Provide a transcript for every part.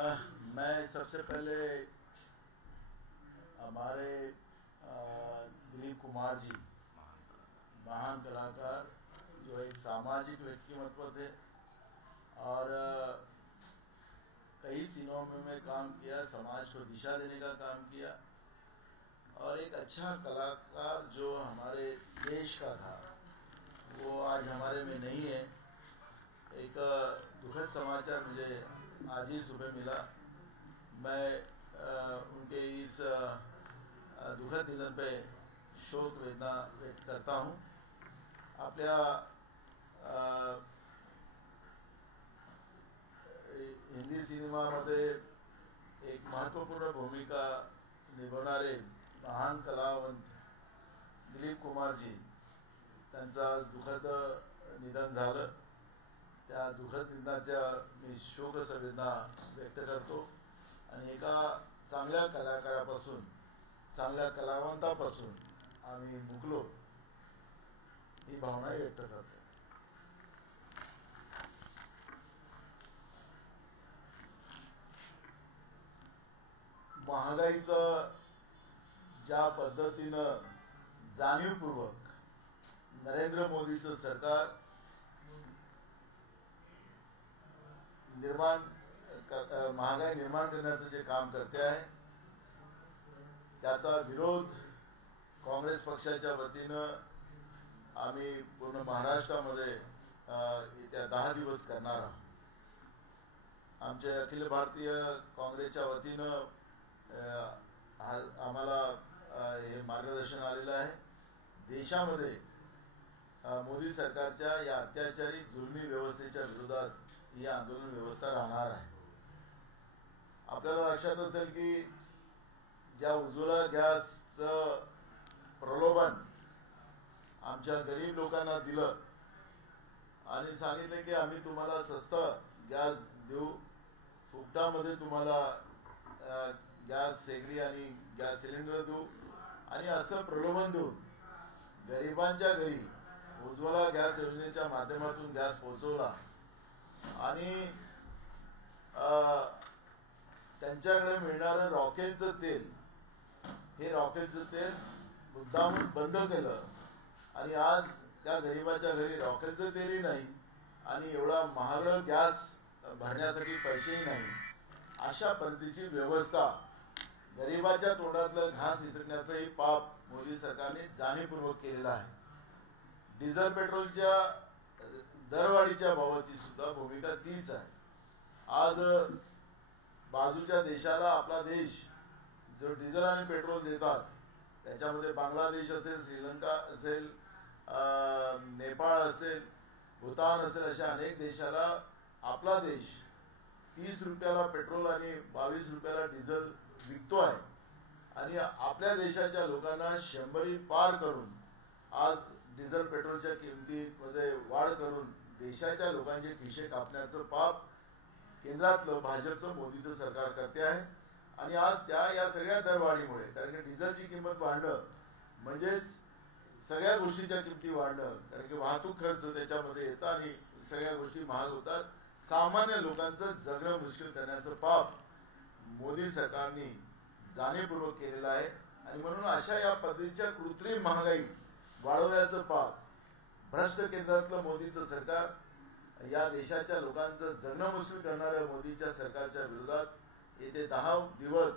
मैं सबसे पहले हमारे दिलीप कुमार जी, महान कलाकार, जो एक सामाजिक व्यक्तिमत्व थे और कई सिनेमा में काम किया, समाज को दिशा देने का काम किया और एक अच्छा कलाकार जो हमारे देश का था वो आज हमारे में नहीं है। एक दुखद समाचार मुझे आज ही सुबह मिला। मैं उनके इस दुखद निधन पे शोक वेदना व्यक्त करता हूं। आपल्या हिंदी सिनेमामध्ये एक महत्त्वपूर्ण भूमिका निभावणारे महान कलावंत दिलीप कुमार जी त्यांचं आज दुखद निधन झालं। त्या दुखद निधनाच्या मी शोक संवेदना व्यक्त करतो आणि एका चांगल्या कलाकारापासून, चांगल्या कलावंतापासून आम्ही मुकलो ही भावना व्यक्त करतो। महागाईचं ज्या पद्धतीनं जाणीवपूर्वक नरेंद्र मोदीचं सरकार महागाई निर्माण करण्याचं जे काम करते आहे त्याचा विरोध काँग्रेस पक्षाच्या वतीनं आम्ही पूर्ण महाराष्ट्रामध्ये येत्या 10 दिवस करणार आहोत। आमचे अखिल भारतीय काँग्रेसच्या वतीनं आम्हाला हे मार्गदर्शन आलेलं आहे। देशामध्ये मोदी सरकारच्या या अत्याचारी जुलमी व्यवस्थेच्या विरोधात ही आंदोलन व्यवस्था राहणार आहे। आपल्याला लक्षात असेल की ज्या उज्ज्वला गॅसचं प्रलोभन आमच्या गरीब लोकांना दिलं आणि सांगितले की आम्ही तुम्हाला स्वस्त गॅस देऊ, फुकटामध्ये तुम्हाला गॅस शेगडी आणि गॅस सिलेंडर देऊ आणि असं प्रलोभन देऊन गरिबांच्या घरी उज्ज्वला गॅस योजनेच्या माध्यमातून गॅस पोहोचवला आणि त्यांच्याकडे मिळणारं रॉकेलचं तेल, हे रॉकेलचं तेल मुद्दामून बंद केलं आणि आज त्या गरिबाच्या घरी रॉकेलचं तेलही नाही आणि एवढा महाग गॅस भरण्यासाठी पैसेही नाही। अशा पद्धतीची व्यवस्था, गरिबाच्या तोंडातलं घास हिसकण्याचंही पाप मोदी सरकारने जाणीवपूर्वक केलेलं आहे। डिझेल पेट्रोलच्या दरवाढीच्या बाबतीत सुद्धा भूमिका तीच आहे। आज बाजूच्या देशाला आपला देश जो डिझेल आणि पेट्रोल देतात त्याच्यामध्ये बांगलादेश असेल, श्रीलंका असेल, नेपाळ असेल, भूतान असेल, अशा अनेक देशाला आपला देश 30 रुपयाला पेट्रोल आणि 22 रुपयाला डिझेल विकतो आहे आणि आपल्या देशाच्या लोकांना 100 पार करून आज डिझेल पेट्रोलच्या किमतीमध्ये वाढ करून देशाच्या लोकांचे खिसे कापण्याचं पाप केंद्रातलं भाजपचं मोदीचं सरकार करते आहे। आणि आज या सगळ्या दरवाढीमुळे, कारण की डिझेलची किंमत वाढणं म्हणजेच सगळ्या गोष्टीच्या किमती वाढणं, कारण की वाहतूक खर्च त्याच्यामध्ये येतं आणि सगळ्या गोष्टी महाग होतात, सामान्य लोकांचं जगणं मुश्किल करण्याचं पाप मोदी सरकारने जाणीवपूर्वक केलेलं आहे। आणि म्हणून अशा या पद्धतीच्या कृत्रिम महागाई वाढवण्याचं पाप भ्रष्ट केंद्रातलं मोदीचं सरकार या देशाच्या लोकांचं जगणं मुश्किल करणाऱ्या मोदीच्या सरकारच्या विरोधात येते 10 दिवस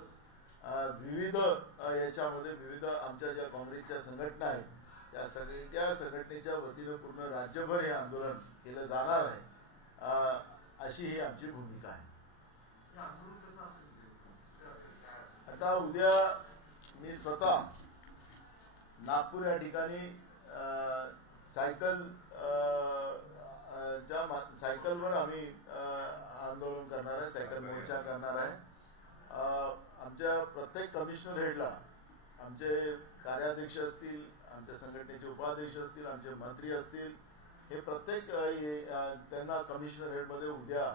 विविध याच्यामध्ये विविध आमच्या ज्या काँग्रेसच्या संघटना आहेत त्या सगळ्या संघटनेच्या वतीनं पूर्ण राज्यभर हे आंदोलन केलं जाणार आहे, अशी ही आमची भूमिका आहे। आता उद्या मी स्वतः नागपूर या ठिकाणी सायकलवर आम्ही आंदोलन करणार आहे, सायकल मोर्चा करणार आहे। आमच्या प्रत्येक कमिशनर हेडला आमचे कार्याध्यक्ष असतील, आमच्या संघटनेचे उपाध्यक्ष असतील, आमचे मंत्री असतील, हे प्रत्येक त्यांना कमिशनर हेडमध्ये उद्या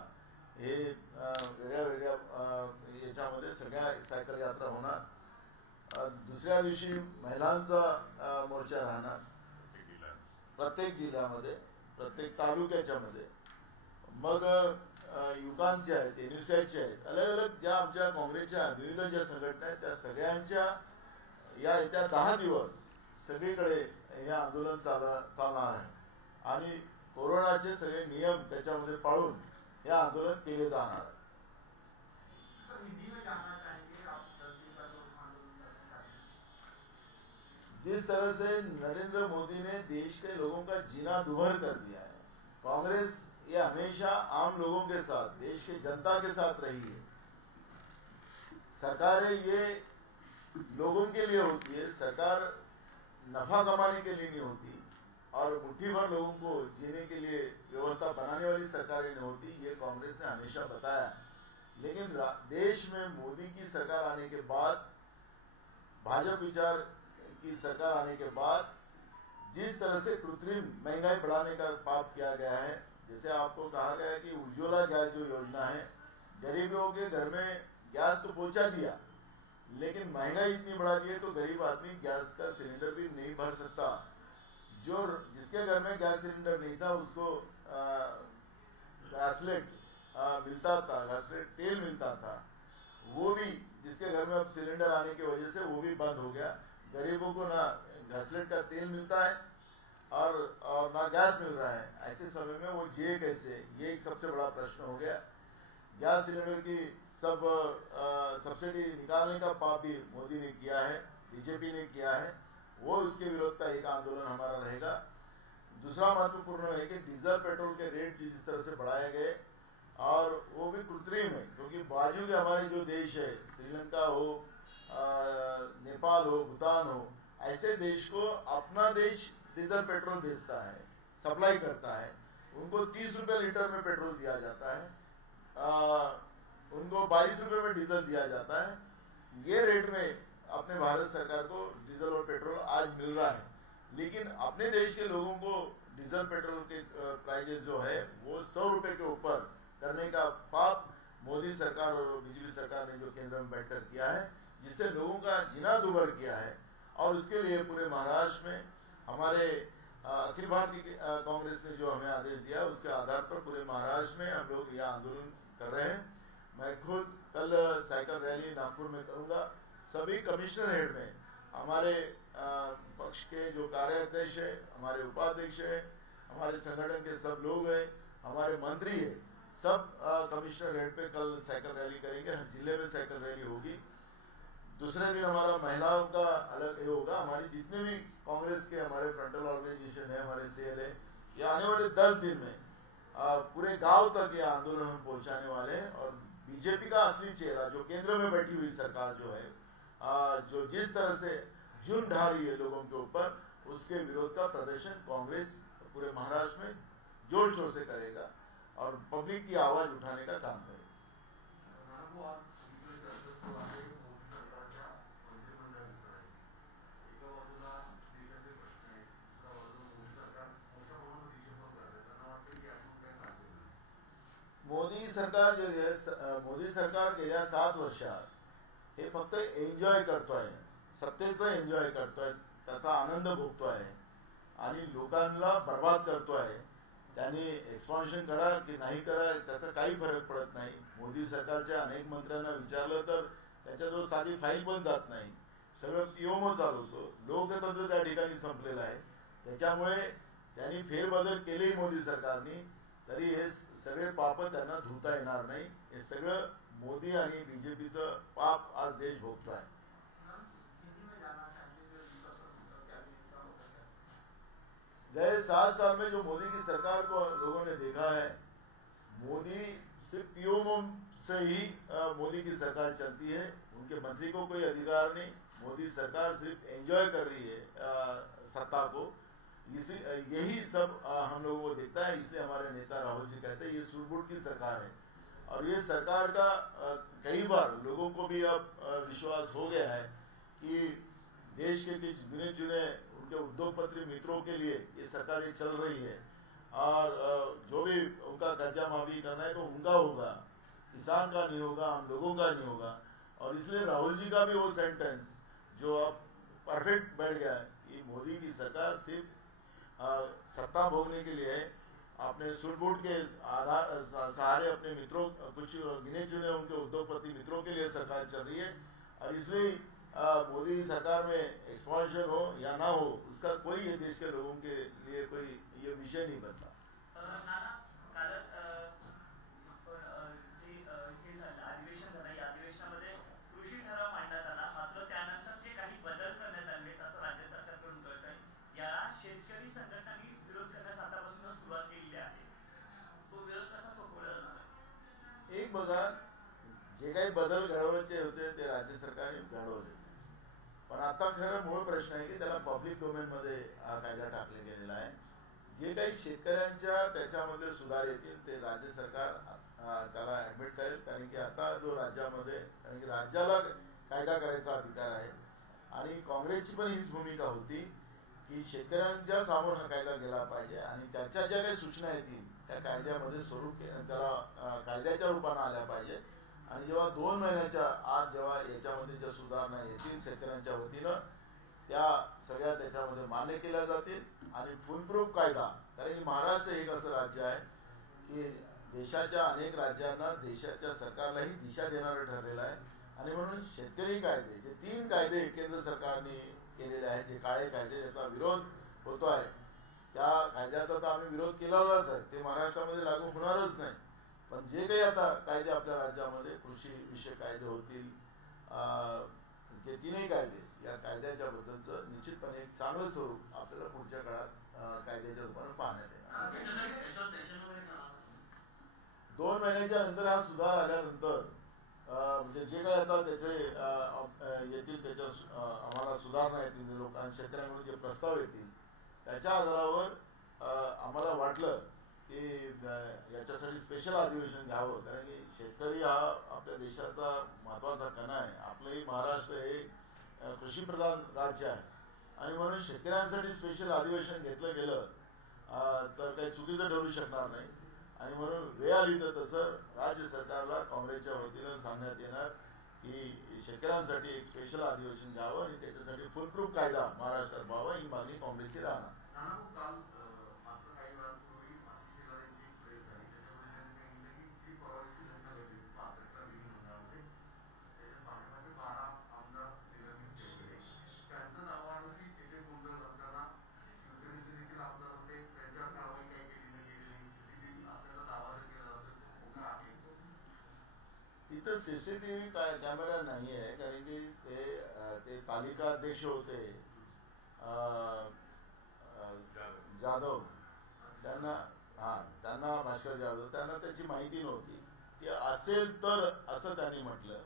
हे वेगळ्या वेगळ्या याच्यामध्ये सगळ्या सायकल यात्रा होणार। दुसऱ्या दिवशी महिलांचा मोर्चा राहणार प्रत्येक जिल्ह्यामध्ये, प्रत्येक तालुक्याच्या मध्ये। मग युवकांचे आहेत, एनयूसीआयचे आहेत, अलग अलग ज्या आमच्या काँग्रेसच्या विविध ज्या संघटना आहेत त्या सगळ्यांच्या या येत्या 10 दिवस सगळीकडे हे आंदोलन चालणार आहे आणि कोरोनाचे सगळे नियम त्याच्यामध्ये पाळून हे आंदोलन केले जाणार आहे. जिस तरह से नरेंद्र मोदी ने देश के लोगों का जीना दुभर कर दिया है, कांग्रेस ये हमेशा आम लोगों के साथ, देश की जनता के साथ रही है. सरकारें ये लोगों के लिए होती है, सरकार नफा कमाने के लिए नहीं होती और मुट्ठी भर लोगों को जीने के लिए व्यवस्था बनाने वाली सरकारें नहीं होती, ये कांग्रेस ने हमेशा बताया. लेकिन देश में मोदी की सरकार आने के बाद, भाजपा विचार की सरकार आने के बाद जिस तरह से कृत्रिम महंगाई बढ़ाने का पाप किया गया है, जैसे आपको कहा गया है कि उज्ज्वला गैस जो योजना है, गरीबों के घर में गैस तो पहुंचा दिया, लेकिन महंगाई इतनी बढ़ा दी है तो गरीब आदमी गैस का सिलेंडर भी नहीं भर सकता. जो जिसके घर में गैस सिलेंडर नहीं था उसको गैसलेट मिलता था, गैसलेट तेल मिलता था, वो भी जिसके घर में अब सिलेंडर आने की वजह से वो भी बंद हो गया. गरीबों को ना गैसलेट का तेल मिलता है और ना गैस मिल रहा है. ऐसे समय में वो जिए कैसे, ये एक सबसे बड़ा प्रश्न हो गया. गैस सिलेंडर की सब सब्सिडी निकालने का पाप भी मोदी ने किया है, बीजेपी ने किया है. वो उसके विरोध का एक आंदोलन हमारा रहेगा. दूसरा महत्वपूर्ण है कि डीजल पेट्रोल के रेट जिस तरह से बढ़ाए गए और वो भी कृत्रिम है, क्योंकि बाजू के हमारे जो देश है, श्रीलंका हो, नेपाल हो, भूटान हो, ऐसे देश को अपना देश डीजल पेट्रोल बेचता है, सप्लाई करता है. उनको 30 रुपए लीटर में पेट्रोल दिया जाता है, उनको 22 रुपए में डीजल दिया जाता है. ये रेट में अपने भारत सरकार को डीजल और पेट्रोल आज मिल रहा है, लेकिन अपने देश के लोगों को डीजल पेट्रोल के प्राइजेस जो है वो 100 रुपए के ऊपर करने का पाप मोदी सरकार और बीजेपी सरकार ने जो केंद्र में बैठकर किया है, जिससे लोगों का जीना दुभर किया है. और उसके लिए पूरे महाराष्ट्र में हमारे अखिल भारतीय कांग्रेस ने जो हमें आदेश दिया उसके आधार पर पूरे महाराष्ट्र में हम लोग यह आंदोलन कर रहे हैं. मैं खुद कल साइकिल रैली नागपुर में करूंगा. सभी कमिश्नर हेड में हमारे पक्ष के जो कार्याध्यक्ष है, हमारे उपाध्यक्ष है, हमारे संगठन के सब लोग हैं, हमारे मंत्री है, सब कमिश्नर हेड पे कल साइकिल रैली करेंगे. हर जिले में साइकिल रैली होगी. दूसरे दिन हमारा महिलाओं का अलग होगा. हमारी जितने भी कांग्रेस के हमारे फ्रंटल ऑर्गेनाइजेशन है, हमारे सेल है, ये आने वाले 10 दिन में पूरे गांव तक ये आंदोलन हम पहुंचाने वाले हैं. और बीजेपी का असली चेहरा जो केंद्र में बैठी हुई सरकार जो है, जो जिस तरह से जुर्म ढा रही है लोगों के ऊपर, उसके विरोध का प्रदर्शन कांग्रेस पूरे महाराष्ट्र में जोर शोर से करेगा और पब्लिक की आवाज उठाने का काम करेगा. मोदी सरकार जो आहे, मोदी सरकार गेल्या 7 वर्षात हे फक्त एन्जॉय करतोय, सत्तेचा एन्जॉय करतोय, त्याचा आनंद भोगतोय आणि लोकांना बर्बाद करतोय. त्यांनी एक्सपान्शन करा की नाही करा त्याचा काही फरक पडत नाही. मोदी सरकारच्या अनेक मंत्र्यांना विचारलं तर त्याच्याजवळ साधी फाईल पण जात नाही, सगळं पीओम चालवतो. लोकतंत्र त्या ठिकाणी संपलेलं आहे. त्याच्यामुळे त्यांनी फेरबदल केले मोदी सरकारने, तरी हे सगळे पाप त्यांना धुता येणार नाही. हे सगळं मोदी आणि बीजेपीचं पाप आज देश भोगतो आहे. गए 7 साल में जो मोदी की सरकार को लोगों ने देखा है, मोदी सिर्फ पीओम से ही मोदी की सरकार चलती है. उनके मंत्री को कोई अधिकार नहीं. मोदी सरकार सिर्फ एंजॉय कर रही है सत्ता को. यही सब हम लोगों को दिखता है. इसलिए हमारे नेता राहुल जी कहते हैं ये सूट-बूट की सरकार है. और ये सरकार का कई बार लोगों को भी अब विश्वास हो गया है कि देश के कुछ गिने चुने उनके उद्योगपति मित्रों के लिए ये सरकार ये चल रही है. और जो भी उनका कर्जा माफी करना है तो उनका होगा, किसान का नहीं होगा, हम लोगों का नहीं होगा. और इसलिए राहुल जी का भी वो सेंटेंस जो अब परफेक्ट बैठ गया है कि मोदी की सरकार सिर्फ सत्ता भोगने के लिए है अपने सूट-बूट के आधार सहारे अपने मित्रों कुछ गिने चुने उनके उद्योगपति मित्रों के लिए सरकार चल रही है और इसलिए मोदी सरकार में एक्सपांशन हो या ना हो उसका कोई ये देश के लोगों के लिए कोई ये विषय नहीं बनता. एक बघा जे काही बदल घडवायचे होते ते राज्य सरकारने घडवले पण आता खरं मूळ प्रश्न आहे की त्याला पब्लिक डोमेन मध्ये कायदा टाकले गेलेला आहे. जे काही शेतकऱ्यांच्या त्याच्यामध्ये सुधार येतील ते राज्य सरकार त्याला ऍडमिट करेल कारण की आता जो राज्यामध्ये कारण की राज्याला कायदा करायचा अधिकार आहे आणि काँग्रेसची पण हीच भूमिका होती की शेतकऱ्यांच्या समोर हा कायदा गेला पाहिजे आणि त्याच्या ज्या काही सूचना येतील त्या कायद्यामध्ये स्वरूप त्याला कायद्याच्या रूपाने आल्या पाहिजे आणि जेव्हा 2 महिन्याच्या आत जेव्हा याच्यामध्ये ज्या सुधारणा येतील शेतकऱ्यांच्या वतीनं त्या सगळ्या त्याच्यामध्ये मान्य केल्या जातील आणि फुलप्रूफ कायदा कारण की महाराष्ट्र एक असं राज्य आहे की देशाच्या अनेक राज्यांना देशाच्या सरकारलाही दिशा देणारं ठरलेलं आहे आणि म्हणून शेतकरी कायदे जे 3 कायदे केंद्र सरकारने केलेले आहेत जे काळे कायदे ज्याचा विरोध होतो आहे त्या कायद्याचा तर आम्ही विरोध केलेलाच आहे ते महाराष्ट्रामध्ये लागू होणारच नाही पण जे काही आता कायदे आपल्या राज्यामध्ये कृषी विषयक कायदे होतील जे 3ही कायदे या कायद्याच्या बद्दलचं निश्चितपणे एक चांगलं स्वरूप आपल्याला पुढच्या काळात कायद्याच्या रूपाने पाहण्यात येईल. 2 महिन्याच्या नंतर हा सुधार आल्यानंतर म्हणजे जे काही आता त्याचे येतील त्याच्या आम्हाला सुधारणा येतील लोकांना शेतकऱ्यांकडून जे प्रस्ताव येतील त्याच्या आधारावर आम्हाला वाटलं की याच्यासाठी स्पेशल अधिवेशन घ्यावं कारण की शेतकरी हा आपल्या देशाचा महत्वाचा कणा आहे. आपलंही महाराष्ट्र हे कृषीप्रधान राज्य आहे आणि म्हणून शेतकऱ्यांसाठी स्पेशल अधिवेशन घेतलं गेलं तर काही चुकीचं ठरू शकणार नाही आणि म्हणून वेळ आली तर तसं राज्य सरकारला काँग्रेसच्या वतीनं सांगण्यात येणार की शेतकऱ्यांसाठी एक स्पेशल अधिवेशन घ्यावं आणि त्याच्यासाठी फुलप्रूफ कायदा महाराष्ट्रात व्हावा ही मागणी काँग्रेसची राहणार. तिथं सीसीटीव्ही कॅमेरा नाही आहे कारण की ते तालिका अध्यक्ष होते जाधव त्यांना भास्कर जाधव त्यांना त्याची माहिती नव्हती ती असेल तर असं त्यांनी म्हटलं.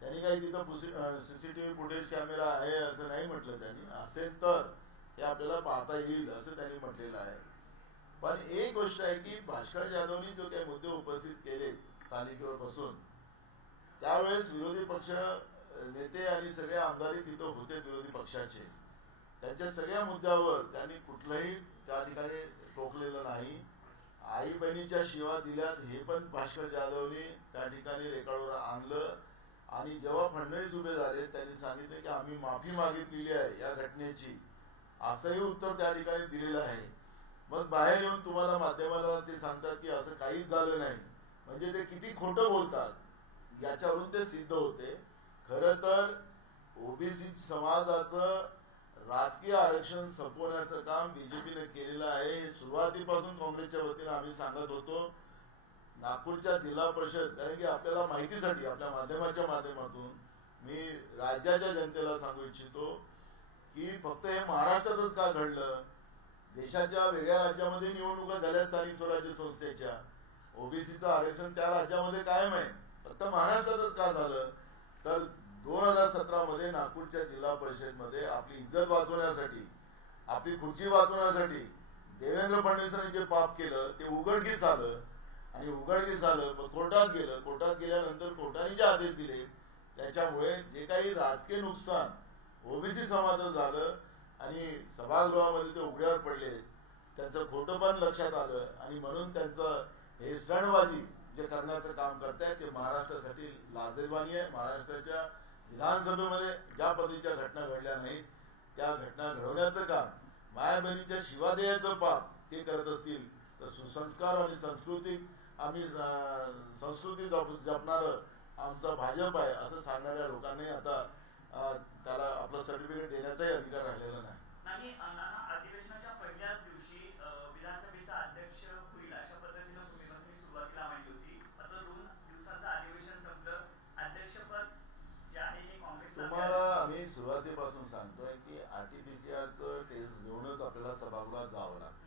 त्यांनी काही तिथं सीसीटीव्ही फुटेज कॅमेरा आहे असं नाही म्हटलं त्यांनी असेल तर हे आपल्याला पाहता येईल असं त्यांनी म्हटलेलं आहे. पण एक गोष्ट आहे की भास्कर जाधवनी जो काही मुद्दे उपस्थित केले तालिकेवर बसून त्यावेळेस विरोधी पक्ष नेते आणि सगळे आमदारही तिथं होते विरोधी पक्षाचे त्यांच्या सगळ्या मुद्द्यावर त्यांनी कुठलंही त्या ठिकाणी टोकलेलं नाही. आई बहिणीच्या शिवा दिल्यात हे पण भास्कर जाधवनी त्या ठिकाणी रेकॉर्डवर आणलं आणि जेव्हा फडणवीस उभे झाले त्यांनी सांगितलं की आम्ही माफी मागितलेली आहे या घटनेची असंही उत्तर त्या ठिकाणी दिलेलं आहे. मग बाहेर येऊन तुम्हाला माध्यमाला ते सांगतात की असं काहीच झालं नाही म्हणजे ते किती खोटं बोलतात याच्यावरून ते सिद्ध होते. खरं तर ओबीसी समाजाचं राजकीय आरक्षण संपवण्याचं काम बीजेपीने केलेलं आहे. सुरुवातीपासून काँग्रेसच्या वतीनं आम्ही सांगत होतो. नागपूरच्या जिल्हा परिषद कारण की आपल्याला माहितीसाठी आपल्या माध्यमाच्या माध्यमातून मी राज्याच्या जनतेला सांगू इच्छितो की फक्त हे महाराष्ट्रातच का घडलं. देशाच्या वेगळ्या राज्यामध्ये निवडणुका झाल्या स्थानिक स्वराज्य संस्थेच्या ओबीसीचं आरक्षण त्या राज्यामध्ये कायम आहे फक्त महाराष्ट्रातच का झालं तर 2017 मध्ये नागपूरच्या जिल्हा परिषदमध्ये आपली इज्जत वाचवण्यासाठी आपली खुर्ची वाचवण्यासाठी देवेंद्र फडणवीसांनी जे पाप केलं ते उघडकीस आलं आणि उघडकीस आलं कोर्टात गेलं. कोर्टात गेल्यानंतर कोर्टाने जे आदेश दिले त्याच्यामुळे जे काही राजकीय नुकसान ओबीसी समाजाचं झालं आणि सभागृहामध्ये ते उघड्यावर पडले त्यांचं खोटं पण लक्षात आलं आणि म्हणून त्यांचं हे स्टंटबाजी जे करण्याचं काम करतायत ते महाराष्ट्रासाठी लाजिरवाणी आहे. महाराष्ट्राच्या विधानसभेमध्ये ज्या पद्धतीच्या घटना घडल्या नाहीत त्या घटना घडवण्याचं काम माया बहिणीच्या शिवा द्यायचं पाप ते करत असतील तर सुसंस्कार आणि सांस्कृतिक आम्ही संस्कृती जपणार आमचा भाजप आहे असं सांगणाऱ्या लोकांनी आता त्याला आपलं सर्टिफिकेट देण्याचाही अधिकार राहिलेला नाही. अधिवेशनाच्या पहिल्याच दिवशी विधानसभेचा अध्यक्ष होईल अशा पद्धतीनं तुम्ही सुरुवातीला मांडली होती. आता 2 दिवसाचं अधिवेशन संपलं, अध्यक्षपद जे आहे हे काँग्रेस. तुम्हाला आम्ही सुरुवातीपासून सांगतोय की RT-PCRचं टेस्ट घेऊनच आपल्याला सभागृहात जावं लागतं.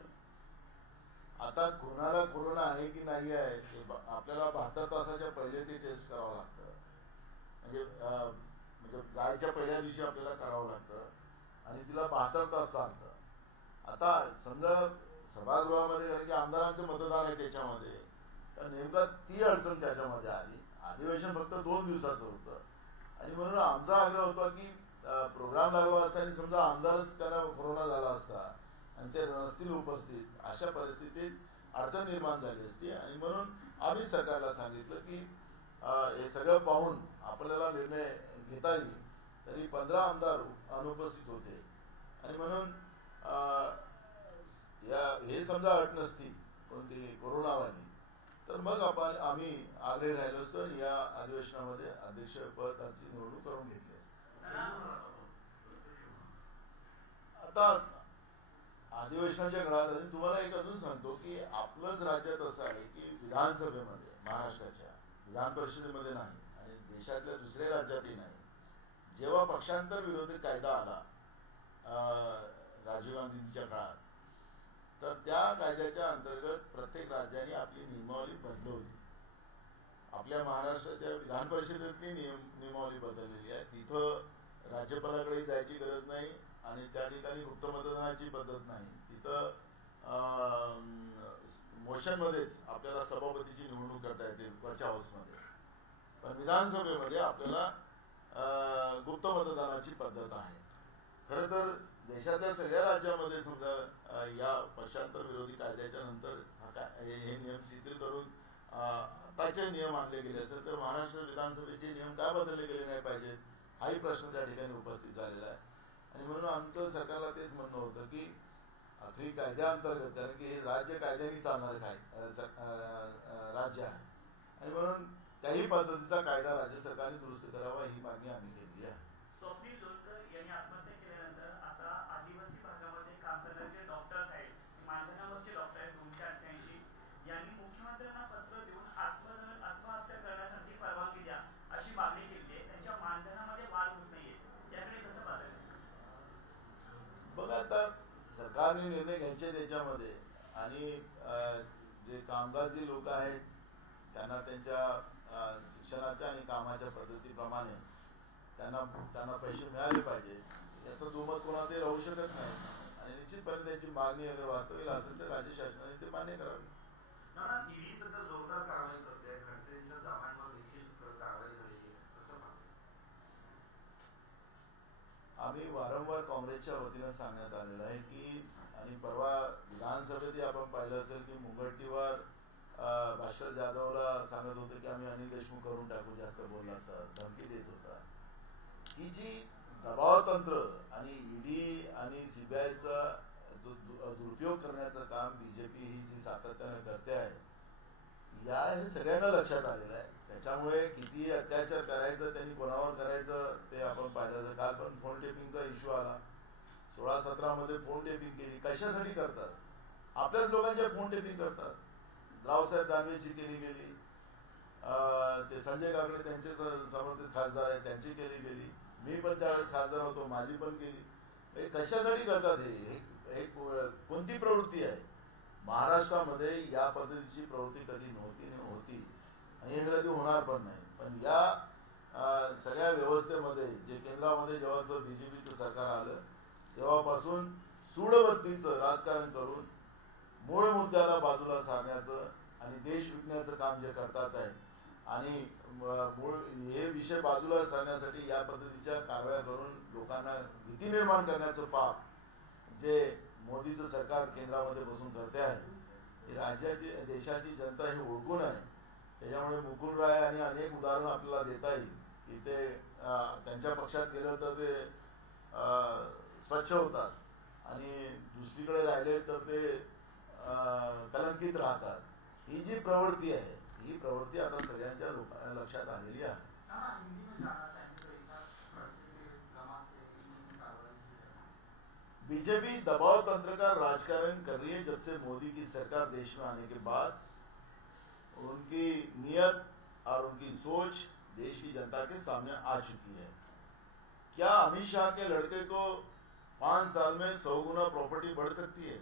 आता कोणाला कोरोना आहे की नाही आहे आपल्याला 72 तासाच्या पहिले ते टेस्ट करावं लागतं. म्हणजे जायच्या पहिल्या दिवशी आपल्याला करावं लागतं आणि तिला 72 तास चालतं. आता समजा सभागृहामध्ये कारण की आमदारांचं मतदान आहे त्याच्यामध्ये, तर नेमका ती अडचण त्याच्यामध्ये आली. अधिवेशन फक्त 2 दिवसाचं होतं आणि म्हणून आमचा आग्रह होता की प्रोग्राम लागला असता आणि समजा आमदारच त्यांना कोरोना झाला असता आणि ते नसतील उपस्थित, अशा परिस्थितीत अडचण निर्माण झाली असती. आणि म्हणून आम्ही सरकारला सांगितलं की हे सगळं पाहून आपल्याला निर्णय घेता येईल. तरी 15 आमदार अनुपस्थित होते आणि म्हणून हे समजा अट नसती कोणती कोरोनावाली, तर मग आम्ही आग्रही राहिलो असतो आणि या अधिवेशनामध्ये अध्यक्षपदाची निवडणूक करून घेतली असते. आता अधिवेशनाच्या काळात तुम्हाला एक अजून सांगतो की आपलंच राज्यात असं आहे की विधानसभेमध्ये, महाराष्ट्राच्या विधान परिषदेमध्ये नाही आणि देशातल्या दुसऱ्या राज्यातही नाही, जेव्हा पक्षांतर विरोधी कायदा आला राजीव गांधींच्या काळात, तर त्या कायद्याच्या अंतर्गत प्रत्येक राज्याने आपली नियमावली बदलवली. आपल्या महाराष्ट्राच्या विधान परिषदेतली नियमावली बदललेली आहे. तिथं राज्यपालाकडे जायची गरज नाही आणि त्या ठिकाणी गुप्त मतदानाची पद्धत नाही. तिथं मोशनमध्येच आपल्याला सभापतीची निवडणूक करता येते वरच्या हाऊसमध्ये. पण विधानसभेमध्ये आपल्याला गुप्त मतदानाची पद्धत आहे. खरं तर देशातल्या सगळ्या राज्यामध्ये समजा या पक्षांतर विरोधी कायद्याच्या नंतर हे नियम शिथिल करून आताचे नियम आणले गेले असेल तर महाराष्ट्र विधानसभेचे नियम का बदलले गेले नाही पाहिजेत हाही प्रश्न त्या ठिकाणी उपस्थित झालेला आहे. आणि म्हणून आमचं सरकारला तेच म्हणणं होतं की आखरी कायद्याअंतर्गत, कारण की हे राज्य कायद्याने चालणार राज्य आहे आणि म्हणून त्याही पद्धतीचा कायदा राज्य सरकारने दुरुस्त करावा ही मागणी आम्ही केली आहे. स्वप्नील लोणकर यांनी आत्महत्या केल्यानंतर आता आदिवासी भागामध्ये काम करणारे डॉक्टर्स आहेत, मानधनावरचे डॉक्टर आहेत 288, यांनी मुख्यमंत्र्यांना पत्र देऊन आत्महत्या करण्यासाठी परवानगी द्या अशी मागणी केली आहे. त्यांच्या मानधनामध्ये वाढ होत नाहीये, त्याकडे कसं पाहताय? बघा, आता सरकारने निर्णय घ्यायचे त्याच्यामध्ये आणि जे कामगाजी लोक आहेत त्यांना त्यांच्या शिक्षणाच्या आणि कामाच्या पद्धतीप्रमाणे त्यांना पैसे मिळाले पाहिजे याचं दुमत कोणातही राहू शकत नाही आणि निश्चितपणे त्यांची मागणी अगर वास्तविक असेल तर राज्य शासनाने ते मान्य करावे. ईडी सध्या जोरदार कारवाई करते, खडसेंच्या जामांवर देखील कारवाई झाली आहे, कसं पाहतो? आम्ही वारंवार काँग्रेसच्या वतीनं सांगण्यात आलेलं आहे की, आणि परवा विधानसभेतही आपण पाहिलं असेल की मुंगटीवर भास्कर जाधवला सांगत होते की आम्ही अनिल देशमुख करून टाकू, जास्त बोलला तर धमकी देत होता. ही जी दबाव तंत्र आणि ईडी आणि सीबीआयचा जो दुरुपयोग करण्याचं काम बीजेपी ही जी सातत्याने करते आहे, हे सगळ्यांना लक्षात आलेलं आहे. त्याच्यामुळे किती अत्याचार करायचं, त्यांनी कोणावर करायचं ते आपण पाहिलं. काल पण फोन टेपिंगचा इश्यू आला. 16-17 मध्ये फोन टेपिंग केली. कशासाठी करतात? आपल्याच लोकांच्या फोन टेपिंग करतात. रावसाहेब दानवेची केली गेली, ते संजय काकडे त्यांचे समर्थित खासदार आहेत त्यांची केली गेली, मी पण त्यावेळेस खासदार होतो माझी पण केली. कशासाठी करतात? हे कोणती प्रवृत्ती आहे? महाराष्ट्रामध्ये या पद्धतीची प्रवृत्ती कधी नव्हती आणि हे कधी होणार पण नाही. पण या सगळ्या व्यवस्थेमध्ये जे केंद्रामध्ये जेव्हा बीजेपीचं सरकार आलं तेव्हापासून सूडबत्तीचं राजकारण करून मूळ मुद्द्याला बाजूला सारण्याचं आणि देश विकण्याचं काम जे करतात आहे आणि मूळ हे विषय बाजूला सारण्यासाठी या पद्धतीच्या कारवाया करून लोकांना भीती निर्माण करण्याचं पाप जे मोदीचं सरकार केंद्रामध्ये बसून करते आहे, ही राज्याची देशाची जनता ही ओळखून आहे. त्याच्यामुळे मुकुल राय आणि अनेक उदाहरणं आपल्याला देता येईल की ते त्यांच्या पक्षात गेलं तर ते स्वच्छ होतात आणि दुसरीकडे राहिले तर ते कलंकित राहतात. ही जी प्रवृत्ती आहे ही प्रवृत्ती आता सगळ्यांच्या लक्षात आलेली आहे. बीजेपी दबाव तंत्र का राजकारण कर रही है. जब से मोदी की सरकार देश में आने के बाद उनकी नीयत और उनकी सोच देश की जनता के सामने आ चुकी है. क्या अमित शाह के लड़के को 5 साल में 100 गुना प्रॉपर्टी बढ़ सकती है?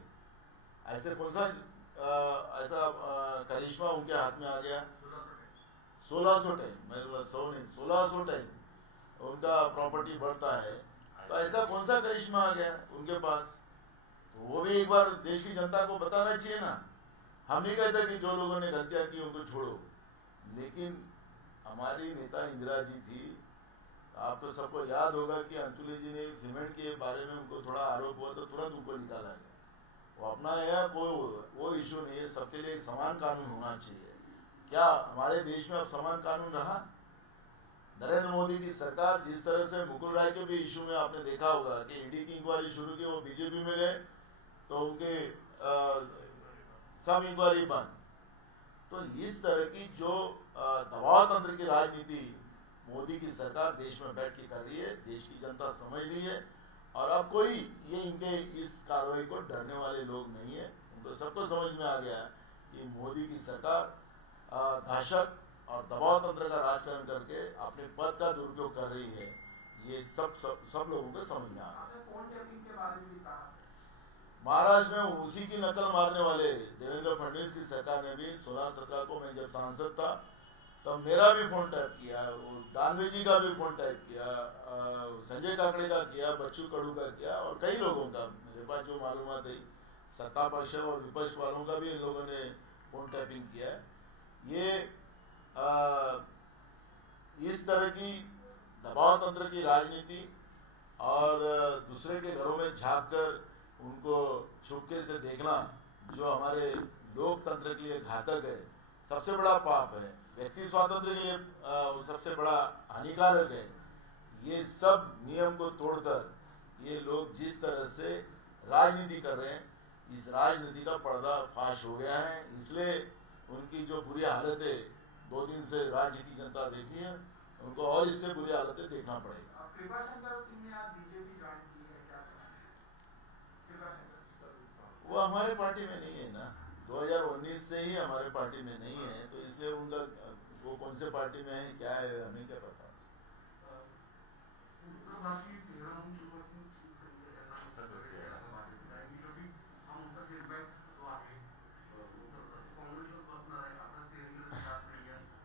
ऐसे कौन सा ऐसा करिश्मा उनके हाथ में आ गया? 1600 टाइम, मैं 100 नहीं 1600 टाइम उनका प्रॉपर्टी बढ़ता है. तो ऐसा कौन सा करिश्मा आ गया उनके पास? वो भी एक बार देश की जनता को बताना चाहिए ना. हम नहीं कहते कि जो लोगों ने गलतियां की उनको छोड़ो, लेकिन हमारी नेता इंदिरा जी थी. आपको सबको याद होगा कि अंतुली जी ने सीमेंट के बारे में उनको थोड़ा आरोप हुआ तो तुरंत उनको निकाला गया. वो अपना है वो इश्यू नहीं है. सबके लिए एक समान कानून होना चाहिए. क्या हमारे देश में अब समान कानून रहा? नरेंद्र मोदी की सरकार जिस तरह से मुकुल राय के भी इश्यू में आपने देखा होगा कि ईडी की इंक्वायरी शुरू की, वो बीजेपी में गए तो उनके सब इंक्वायरी बंद. तो इस तरह की जो दबाव तंत्र की राजनीति मोदी की सरकार देश में बैठ के कर रही है, देश की जनता समझ रही है. और अब कोई ये इनके इस कार्रवाई को डरने वाले लोग नहीं है. उनको सबको समझ में आ गया कि मोदी की सरकार दहशत और दबाव तंत्र का राजकारण करके अपने पद का दुरुपयोग कर रही है. ये सब लोगों को समझ में आ गया. महाराष्ट्र में उसी की नकल मारने वाले देवेंद्र फडणवीस की सरकार ने भी 16-17 को मैं जब सांसद था तब मेरा भी फोन टैप किया, दानवे जी का भी फोन टैप किया, संजय काकड़े का किया, बच्चू कडू का किया और कई लोगों का मेरे पास जो मालूमात है. सत्ता पक्ष और विपक्ष वालों का भी इन लोगों ने फोन टैपिंग किया है. ये इस तरह की दबाव तंत्र की राजनीति और दूसरे के घरों में झांक कर उनको छुपके से देखना जो हमारे लोकतंत्र के लिए घातक है, सबसे बड़ा पाप है. व्यक्ति स्वातंत्र के लिए सबसे बड़ा हानिकारक है. ये सब नियम को तोड़कर ये लोग जिस तरह से राजनीति कर रहे हैं, इस राजनीति का पर्दाफाश हो गया है. इसलिए उनकी जो बुरी हालतें 2 दिन से राज्य की जनता देखी है, उनको और इससे बुरी हालतें देखना पड़ेगा. वो हमारे पार्टी में नहीं है ना. 2019 से ही हमारे पार्टी में नहीं है, तो इसलिए उनका वो कौन से पार्टी में है क्या है हमें क्या पता.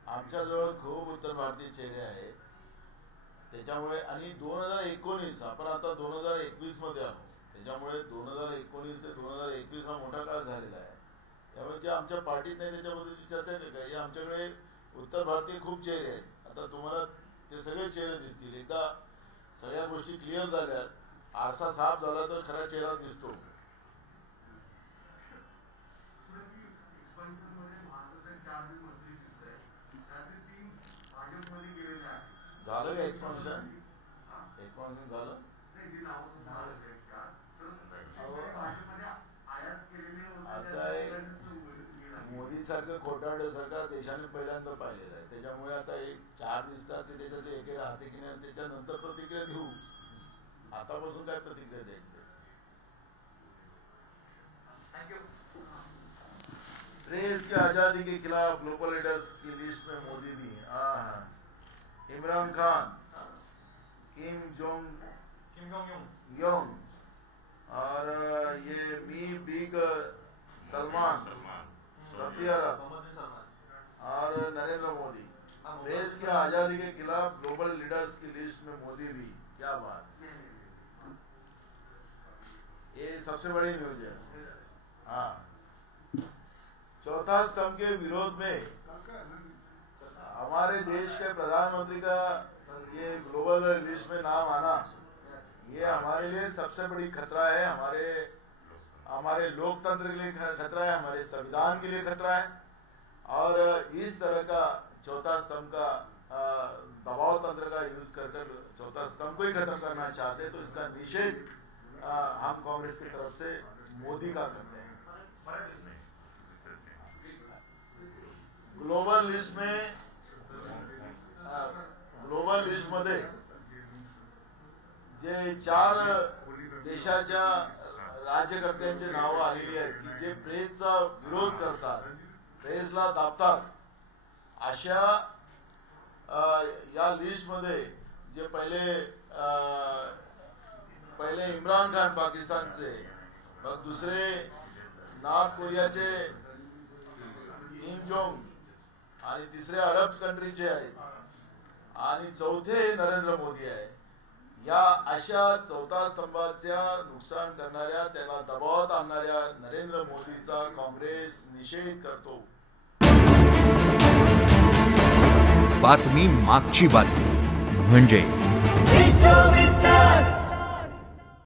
आमच्याजवळ खूप उत्तर भारतीय चेहरे आहेत. त्याच्यामुळे आणि 2019 आपण आता 2021 मध्ये आहोत. त्याच्यामुळे 2019 ते 2021 हा मोठा काळ झालेला आहे. त्यामुळे जे आमच्या पार्टीत नाही त्याच्याबद्दलची चर्चा नाही काय. आमच्याकडे उत्तर भारतीय खूप चेहरे आहेत. आता तुम्हाला ते सगळे चेहरे दिसतील. एकदा सगळ्या गोष्टी क्लिअर झाल्या, आरसा साफ झाला तर खरा चेहरा दिसतो. झालं का एक्सपान्शन झालं. असं आहे, मोदी सारखं खोटारडं सरकार देशाने पहिल्यांदा पाहिलेलं आहे. त्याच्यामुळे आता 4 दिसतात ते त्याच्यात एक राहते की नाही त्याच्यानंतर प्रतिक्रिया घेऊ. आतापासून काय प्रतिक्रिया द्यायची. प्रेस की आजादी के खिलाफ ग्लोबल लीडर्स की लिस्ट में मोदी भी. Imran Khan, Kim Jong Yong और ये मी बिग सलमान, सऊदी अरब और नरेंद्र मोदी. प्रेस की आजादी के खिलाफ ग्लोबल लीडर्स की लिस्ट में मोदी भी. क्या बात है. ये सबसे बड़ी न्यूज है. हाँ, चौथा स्तंभ के विरोध में हमारे देश के प्रधानमंत्री का ये ग्लोबल लिस्ट में नाम आना, ये हमारे लिए सबसे बड़ी खतरा है. हमारे लोकतंत्र के लिए खतरा है, हमारे संविधान के लिए खतरा है. और इस तरह का चौथा स्तंभ का दबाव तंत्र का यूज कर चौथा स्तंभ को ही खत्म करना चाहते हैं. तो इसका निषेध हम कांग्रेस की तरफ से मोदी का करते हैं. ग्लोबल लिस्ट मध्ये जे 4 देशाच्या राज्यकर्त्यांची नावं आलेली आहेत की जे प्रेसचा विरोध करतात, प्रेसला दाबतात, अशा या लिस्ट मध्ये जे पहिले इम्रान खान पाकिस्तानचे, मग दुसरे नॉर्थ कोरियाचे किम जोंग, आणि तिसरे अरब कंट्रीचे आहेत, आणि चौथे नरेंद्र मोदी आहे. या अशा चौथा स्तंभाच्या नुकसान करणाऱ्या, त्याला दबावात आणणाऱ्या नरेंद्र मोदीचा काँग्रेस निषेध करतो. बातमी मागची बातमी म्हणजे